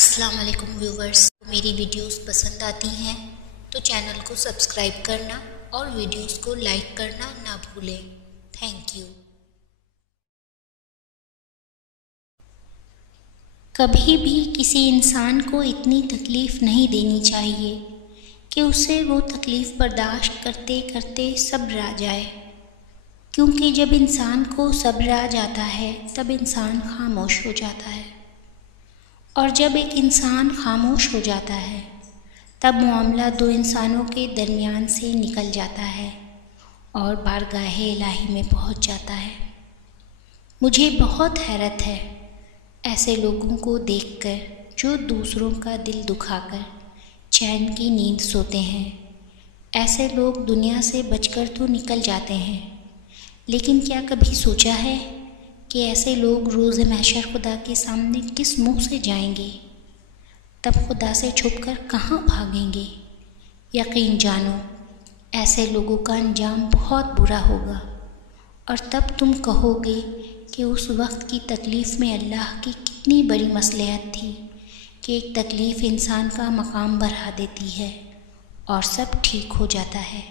अस्सलाम वालेकुम व्यूवर्स, मेरी वीडियोस पसंद आती हैं तो चैनल को सब्सक्राइब करना और वीडियोस को लाइक करना ना भूलें। Thank you. कभी भी किसी इंसान को इतनी तकलीफ़ नहीं देनी चाहिए कि उसे वो तकलीफ़ बर्दाश्त करते करते सब्र आ जाए, क्योंकि जब इंसान को सब्र आ जाता है तब इंसान खामोश हो जाता है, और जब एक इंसान खामोश हो जाता है तब मामला दो इंसानों के दरमियान से निकल जाता है और बारगाह इलाही में पहुंच जाता है। मुझे बहुत हैरत है ऐसे लोगों को देखकर जो दूसरों का दिल दुखाकर चैन की नींद सोते हैं। ऐसे लोग दुनिया से बचकर तो निकल जाते हैं, लेकिन क्या कभी सोचा है कि ऐसे लोग रोज़ महशर खुदा के सामने किस मुंह से जाएंगे? तब खुदा से छुपकर कहाँ भागेंगे? यकीन जानो, ऐसे लोगों का अंजाम बहुत बुरा होगा, और तब तुम कहोगे कि उस वक्त की तकलीफ़ में अल्लाह की कितनी बड़ी मसलहत थी कि एक तकलीफ़ इंसान का मकाम बढ़ा देती है और सब ठीक हो जाता है।